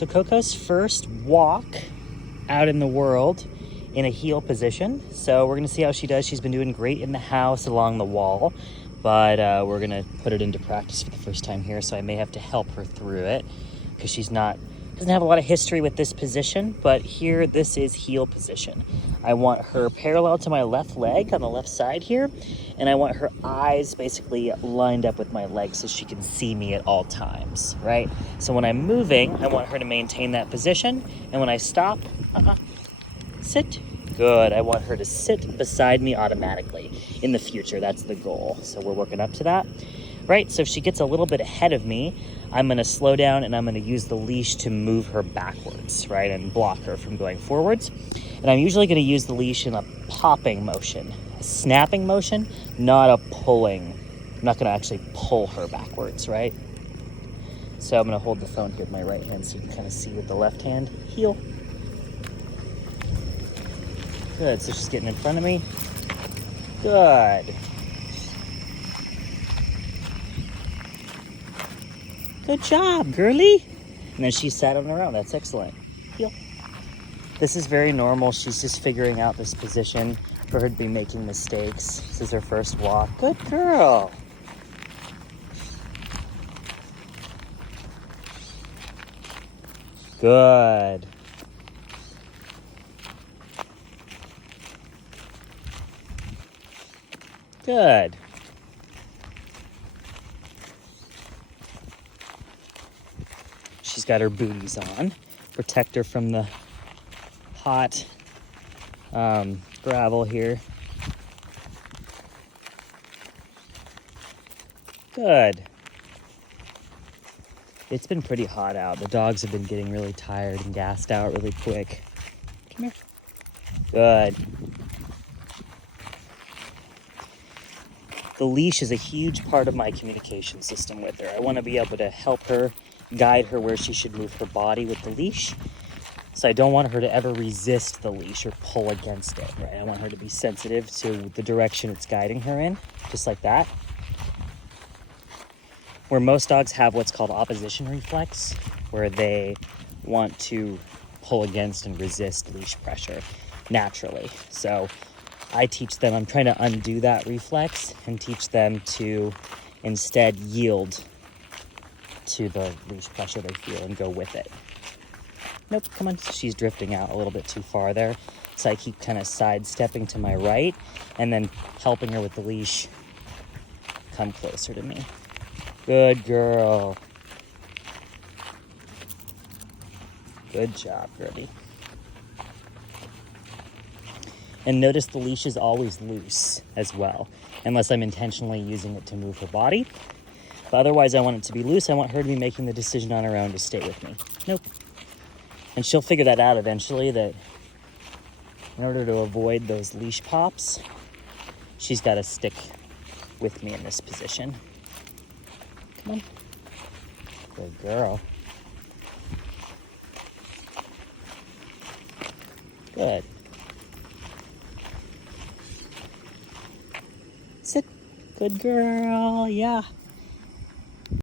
So Coco's first walk out in the world in a heel position. So we're gonna see how she does. She's been doing great in the house along the wall, but we're gonna put it into practice for the first time here. So I may have to help her through it because she's doesn't have a lot of history with this position, but here, this is heel position. I want her parallel to my left leg on the left side here, and I want her eyes basically lined up with my legs so she can see me at all times, right? So when I'm moving, I want her to maintain that position, and when I stop, sit. Good. I want her to sit beside me automatically in the future. That's the goal. So we're working up to that. Right, so if she gets a little bit ahead of me, I'm gonna slow down and I'm gonna use the leash to move her backwards, right, and block her from going forwards. And I'm usually gonna use the leash in a popping motion, a snapping motion, not a pulling. I'm not gonna actually pull her backwards, right? So I'm gonna hold the phone here with my right hand so you can kind of see with the left hand. Heel. Good, so she's getting in front of me. Good. Good job, girly. And then she sat on her own. That's excellent. Heel. This is very normal. She's just figuring out this position for her to be making mistakes. This is her first walk. Good girl. Good. Good. She's got her booties on, protect her from the hot gravel here. Good. It's been pretty hot out. The dogs have been getting really tired and gassed out really quick. Come here. Good. The leash is a huge part of my communication system with her. I want to be able to help her, guide her where she should move her body with the leash. So I don't want her to ever resist the leash or pull against it, right? I want her to be sensitive to the direction it's guiding her in, just like that. Where most dogs have what's called opposition reflex, where they want to pull against and resist leash pressure naturally. So I teach them, I'm trying to undo that reflex and teach them to instead yield to the leash pressure they feel and go with it. Nope, come on. She's drifting out a little bit too far there. So I keep kind of sidestepping to my right and then helping her with the leash come closer to me. Good girl. Good job, girlie. And notice the leash is always loose as well, unless I'm intentionally using it to move her body. But otherwise, I want it to be loose. I want her to be making the decision on her own to stay with me. Nope. And she'll figure that out eventually, that in order to avoid those leash pops, she's got to stick with me in this position. Come on. Good girl. Good. Sit. Good girl. Yeah.